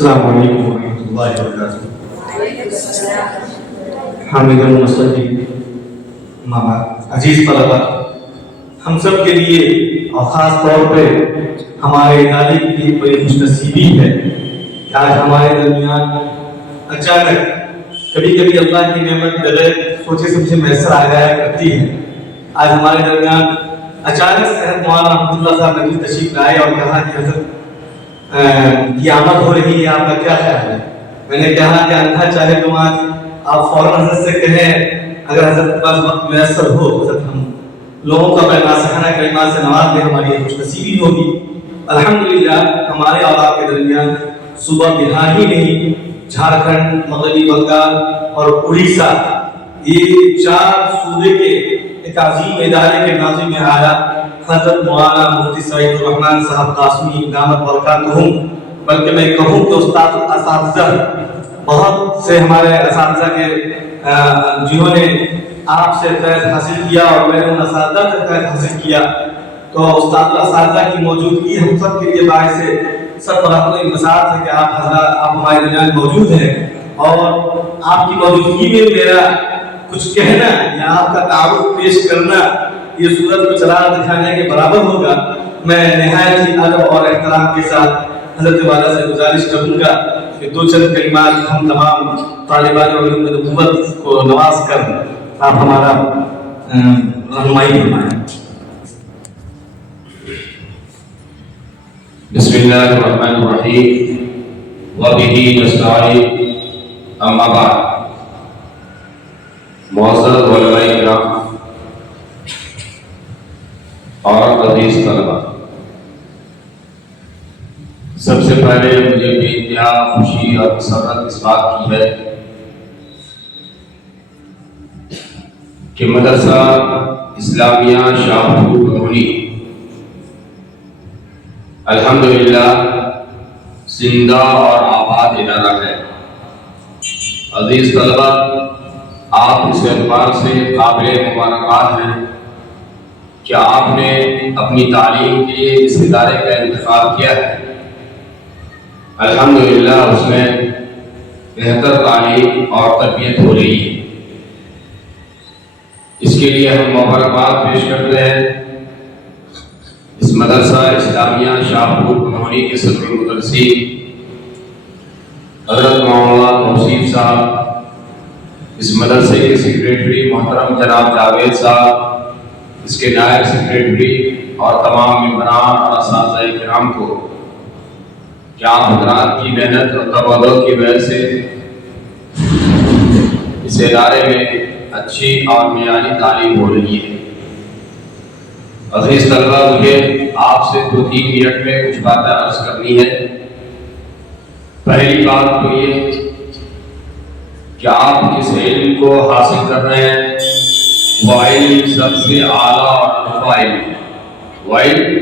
السلام علیکم ورحمۃ اللہ وبرکاتہ۔ حامد المصلی عزیز طلبہ، ہم سب کے لیے اور خاص طور پہ ہمارے ادارے کے لیے بڑی خوش نصیبی ہے کہ آج ہمارے درمیان اچانک کبھی کبھی اللہ کی نعمت بغیر سوچے سمجھے میسر آ جایا کرتی ہے۔ آج ہمارے درمیان اچانک صحت مولانا رحمۃ اللہ صاحب نبی تشریف لائے اور کہا کہ حضرت کی آمد ہو رہی ہے، آپ کا کیا خیال ہے؟ میں نے کہا کہ اندھا چاہے تو آج آپ فوراً حضرت سے کہیں، اگر حضرت کے پاس وقت میسر ہو حضرت ہم لوگوں کا ناصحانہ کلمات سے نواز دیں، ہماری خوش نصیبی ہوگی۔ الحمدللہ ہمارے اعضاء کے درمیان صوبہ بہار ہی نہیں، جھارکھنڈ، مغربی بنگال اور اڑیسہ، یہ 4 صوبے کے ایک عظیم ادارے کے ناظم اعلیٰ حضرت مولانا مفتی سعید الرحمن صاحب قاسمی دامت برکاتہم، بلکہ میں کہوں کہ استاد اساتذہ بہت سے ہمارے اساتذہ کے جنہوں نے آپ سے فیض حاصل کیا اور میں نے ان اساتذہ سے فیض حاصل کیا، تو استاد اساتذہ کی موجودگی ہم سب کے لیے باعث سب برابر انبساط ہے کہ آپ حضرات آپ ہمارے درمیان موجود ہیں، اور آپ کی موجودگی میں میرا کچھ کہنا یا آپ کا تعارف پیش کرنا یہ صورت کو چلا دکھانے کے برابر ہوگا۔ میں نہایت ہی ادب اور احترام کے ساتھ حضرت والا سے گزارش کروں گا کہ 2 چند کلمات ہم تمام طالبان علوم نبوت کو نواز کر آپ ہمارا رہنمائی فرمائیں۔ بسم اللہ الرحمن الرحیم وبہ نستعین، اما بعد۔ معزز علماء کرام اور عزیز طلبہ، سب سے پہلے مجھے بے انتہا خوشی اور مسرت اس بات کی ہے کہ مدرسہ اسلامیہ شاہپور بھدونی الحمدللہ زندہ اور آباد ادارہ ہے۔ عزیز طلبہ، آپ اس اعتبار سے قابل مبارکباد ہیں کہ آپ نے اپنی تعلیم کے لیے اس ادارے کا انتخاب کیا ہے۔ الحمدللہ اس میں بہتر تعلیم اور تربیت ہو رہی ہے، اس کے لیے ہم مبارکباد پیش کرتے ہیں اس مدرسہ اسلامیہ شاہپور بھدونی کے صدر مدرسین حضرت محمد توصیف صاحب، اس مدرسے کے سیکریٹری محترم جناب جاوید صاحب، اس کے نائب سیکریٹری اور تمام ممبران اور اساتذہ کرام کو کہ آپ حضرات کی محنت اور تبادل کی وجہ سے اس ادارے میں اچھی اور معیاری تعلیم ہو رہی ہے۔ عزیز طلبہ، مجھے آپ سے 2-3 منٹ میں کچھ باتیں عرض کرنی ہے۔ پہلی بات تو یہ کہ آپ جس علم کو حاصل کر رہے ہیں وہ علم سب سے اعلیٰ اور رفع علم ہے۔ وہ علم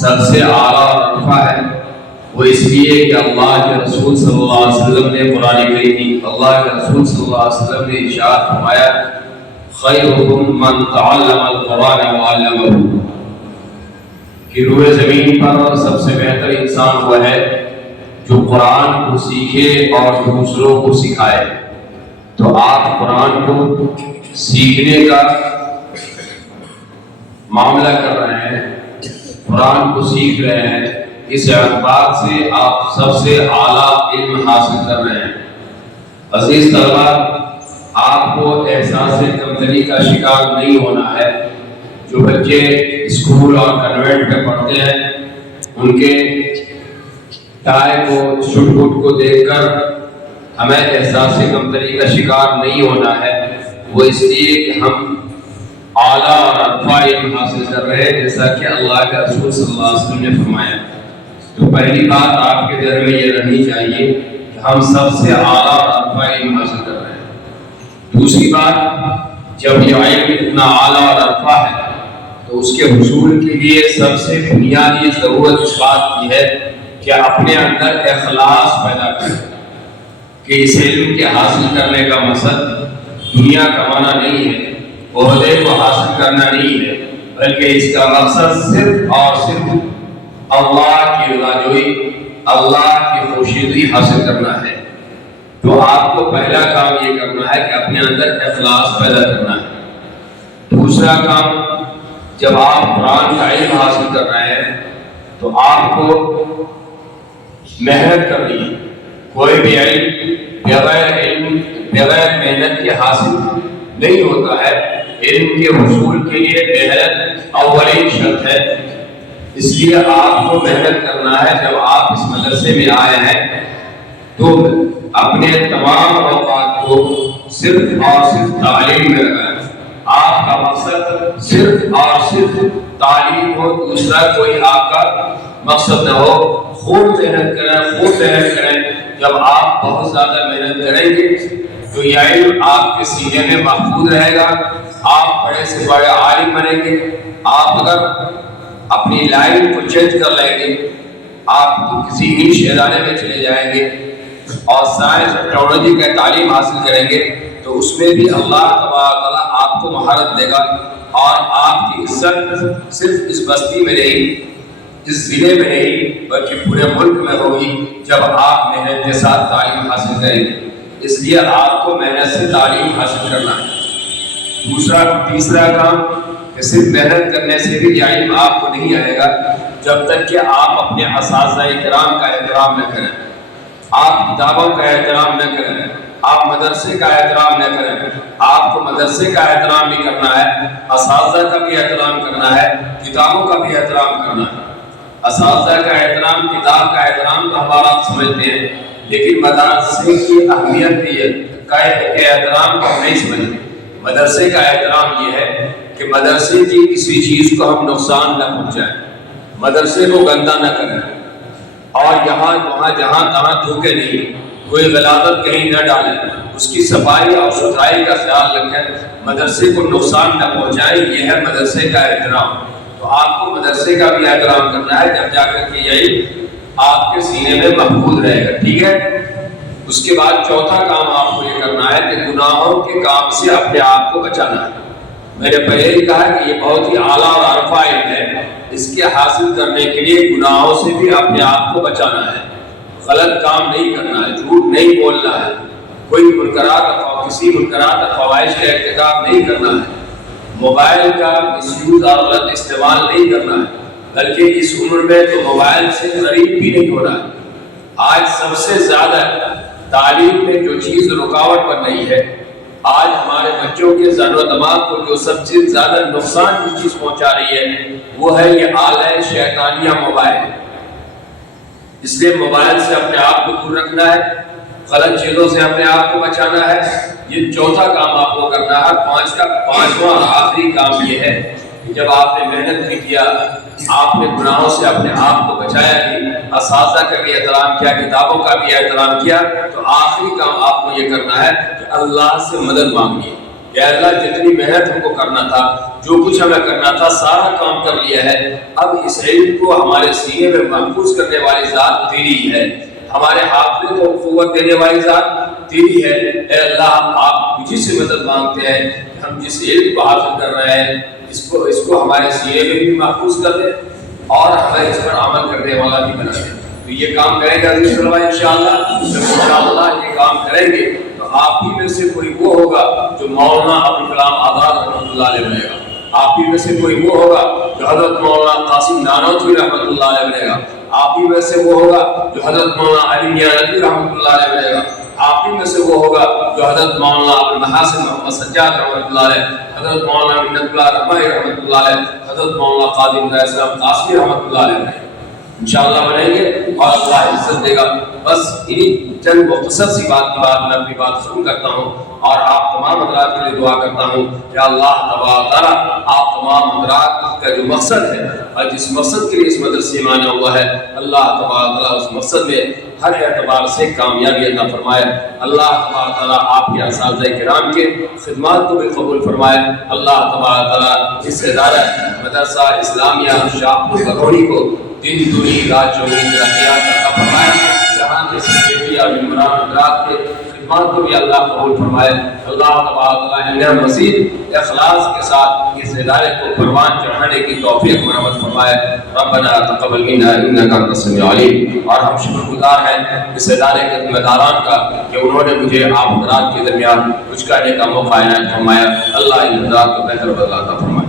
سب سے اعلیٰ اور رفع ہے، وہ اس لیے کہ اللہ کے رسول صلی اللہ علیہ وسلم نے قرآن کریم، اللہ کے رسول صلی اللہ علیہ وسلم نے ارشاد فرمایا خیرکم من تعلم القرآن وعلمہ، کہ روئے زمین پر سب سے بہتر انسان وہ ہے جو قرآن کو سیکھے اور دوسروں کو سکھائے۔ تو آپ قرآن کو سیکھنے کا معاملہ کر رہے ہیں، قرآن کو سیکھ رہے ہیں، اس اعتبار سے آپ سب سے اعلیٰ علم حاصل کر رہے ہیں۔ عزیز طلبہ، آپ کو احساس کمتری کا شکار نہیں ہونا ہے۔ جو بچے اسکول اور کنوینٹ میں پڑھتے ہیں ان کے ٹائی کو، شٹ بوٹ کو دیکھ کر ہمیں احساس کمتری کا شکار نہیں ہونا ہے، وہ اس لیے کہ ہم اعلیٰ اور رفع علم حاصل کر رہے ہیں جیسا کہ اللہ کے رسول صلی اللہ علیہ وسلم نے فرمایا۔ تو پہلی بات آپ کے ذہن میں یہ رہنی چاہیے کہ ہم سب سے اعلیٰ اور رفع علم حاصل کر رہے ہیں۔ دوسری بات، جب یہ علم اتنا اعلیٰ اور رفع ہے تو اس کے حصول کے لیے سب سے بنیادی ضرورت اس بات کی ہے کہ اپنے اندر اخلاص پیدا کریں کہ اس علم کے حاصل کرنے کا مقصد دنیا کمانا نہیں ہے، عہدے کو حاصل کرنا نہیں ہے، بلکہ اس کا مقصد صرف اور صرف اللہ کی رضا جوئی، اللہ کی خوشیدگی حاصل کرنا ہے تو آپ کو پہلا کام یہ کرنا ہے کہ اپنے اندر اخلاص پیدا کرنا ہے۔ دوسرا کام، جب آپ قرآن کا علم حاصل کر رہے ہیں تو آپ کو محنت کرنی ہے۔ کوئی بھی علم بغیر محنت کے حاصل نہیں ہوتا ہے۔ علم کے حصول کے لیے محنت اولین شرط ہے، اس لیے آپ کو محنت کرنا ہے۔ جب آپ اس مدرسے میں آئے ہیں تو اپنے تمام اوقات کو صرف اور صرف تعلیم میں لگائیں۔ آپ کا مقصد صرف اور صرف تعلیم ہو، دوسرا کوئی آپ کا مقصد نہ ہو۔ خوب محنت کریں۔ جب آپ بہت زیادہ محنت کریں گے تو یہ علم آپ کے سینے میں محفوظ رہے گا، آپ بڑے سے بڑے عالم بنیں گے۔ آپ اگر اپنی لائن کو چینج کر لیں گے، آپ کسی نش ادارے میں چلے جائیں گے اور سائنس اور ٹیکنالوجی کا تعلیم حاصل کریں گے تو اس میں بھی اللہ تبارک تعالیٰ آپ کو مہارت دے گا، اور آپ کی عزت صرف اس بستی میں نہیں، اس ضلع میں نہیں، بلکہ پورے ملک میں ہوگی جب آپ محنت کے ساتھ تعلیم حاصل کریں گے۔ اس لیے آپ کو محنت سے تعلیم حاصل کرنا ہے۔ تیسرا کام کہ صرف محنت کرنے سے بھی یہ علم آپ کو نہیں آئے گا جب تک کہ آپ اپنے اساتذہ کرام کا احترام نہ کریں، آپ کتابوں کا احترام نہ کریں، آپ مدرسے کا احترام نہ کریں۔ آپ کو مدرسے کا احترام بھی کرنا ہے، اساتذہ کا بھی احترام کرنا ہے، کتابوں کا بھی احترام کرنا ہے۔ اساتذہ کا احترام، کتاب کا احترام تو ہمارا سمجھتے ہیں، لیکن مدرسے کی اہمیت کا احترام کو ہم نہیں سمجھتے۔ مدرسے کا احترام یہ ہے کہ مدرسے کی کسی چیز کو ہم نقصان نہ پہنچائیں، مدرسے کو گندا نہ کریں، اور جہاں تہاں تھوکے نہیں، کوئی غلاظت کہیں نہ ڈالیں، اس کی صفائی اور ستھرائی کا خیال رکھیں، مدرسے کو نقصان نہ پہنچائیں۔ یہ ہے مدرسے کا احترام۔ تو آپ کو مدرسے کا بھی احترام کرنا ہے، جب جا کر کے یہ علم آپ کے سینے میں محفوظ رہے گا، ٹھیک ہے۔ اس کے بعد چوتھا کام آپ کو یہ کرنا ہے کہ گناہوں کے کام سے اپنے آپ کو بچانا ہے۔ میں نے پہلے ہی کہا کہ یہ بہت ہی اعلیٰ اور عرفہ علم ہے، اس کے حاصل کرنے کے لیے گناہوں سے بھی اپنے آپ کو بچانا ہے، غلط کام نہیں کرنا ہے، جھوٹ نہیں بولنا ہے، کوئی کسی منکرات اور فواحش کا ارتکاب نہیں کرنا ہے، موبائل کا مس یوز اور غلط استعمال نہیں کرنا ہے، بلکہ اس عمر میں تو موبائل سے قریب بھی نہیں ہونا ہے۔ آج سب سے زیادہ تعلیم میں جو چیز رکاوٹ بن رہی ہے، آج ہمارے بچوں کے ذہن و دماغ کو جو سب سے زیادہ نقصان کی چیز پہنچا رہی ہے وہ ہے یہ آلہ شیطانیہ موبائل۔ اس لیے موبائل سے اپنے آپ کو دور رکھنا ہے، غلط چیزوں سے اپنے آپ کو بچانا ہے۔ یہ چوتھا کام آپ کو کرنا ہے۔ پانچواں اور آخری کام یہ ہے کہ جب آپ نے محنت بھی کیا، آپ نے گناہوں سے اپنے آپ کو بچایا بھی، اساتذہ کا بھی احترام کیا، کتابوں کا بھی احترام کیا، تو آخری کام آپ کو یہ کرنا ہے کہ اللہ سے مدد مانگیے کہ اللہ جتنی محنت ہم کو کرنا تھا، جو کچھ ہمیں کرنا تھا، سارا کام کر لیا ہے، اب اس علم کو ہمارے سینے میں محفوظ کرنے والی ذات تیری ہے، ہمارے حافظے کو قوت دینے والی ذات تیری ہے۔ اے اللہ، آپ مجھے سے مدد مانگتے ہیں کہ ہم جس علم کو حاصل کر رہے ہیں اس کو ہمارے سینے میں بھی محفوظ کر دیں اور ہمیں اس پر عمل کرنے والا بھی بنا دیں۔ تو یہ کام کریں گے عزیز طلباء انشاءاللہ۔ جب انشاءاللہ یہ کام کریں گے تو آپ ہی میں سے کوئی وہ ہوگا جو مولانا ابوالکلام آزاد رحمۃ اللہ علیہ بنے گا، آپ ہی میں سے کوئی وہ ہوگا جو حضرت مولانا قاسم نانوتوی رحمۃ اللہ علیہ بنے گا، آپ ہی میں سے وہ ہوگا جو حضرت مولانا علی میاں ندوی رحمۃ اللہ علیہ بنے گا، آپ ہی میں سے وہ ہوگا جو حضرت مولانا ابوالمحاسن محمد سجاد رحمۃ اللہ علیہ، حضرت مولانا منت اللہ رحمانی رحمۃ اللہ علیہ، حضرت مولانا قاضی الاسلام قاسمی رحمۃ اللہ علیہ بنے گا۔ انشاءاللہ بنیں گے اور اللہ عزت دے گا۔ بس انہی چند مختصر سی بات کی بات میں اپنی بات ختم کرتا ہوں اور آپ تمام حضرات کے لیے دعا کرتا ہوں کہ اللہ تبارک تعالیٰ آپ تمام حضرات کا جو مقصد ہے اور جس مقصد کے لیے اس مدرسے میں آنا ہوا ہے، اللہ تبارک تعالیٰ اس مقصد میں ہر اعتبار سے کامیابی عطا فرمائے۔ اللہ تبارک تعالیٰ آپ کے اساتذہ کرام کے خدمات کو بھی قبول فرمائے۔ اللہ تبارک تعالیٰ اس ادارہ مدرسہ اسلامیہ شاہپور بگوڑی کو دن دنی رات چوگی ترقیات عطا فرمائے، جہاں کے سیکرٹری اور ممبران حضرات کے خدمات کو بھی اللہ قبول فرمائے. اللہ تبارک و تعالی نے مزید اخلاص کے ساتھ اس ادارے کو قربان چڑھانے کی توفیق مرحمت فرمائے. ربنا تقبل منا انك انت السميع العليم. اور ہم شکر گزار ہیں اس ادارے کے ذمہ داران کا کہ انہوں نے مجھے آپ حضرات کے درمیان کچھ کہنے کا موقع عنایت فرمایا. اللہ ان حضرات کو بہتر بدلہ عطا فرمائے.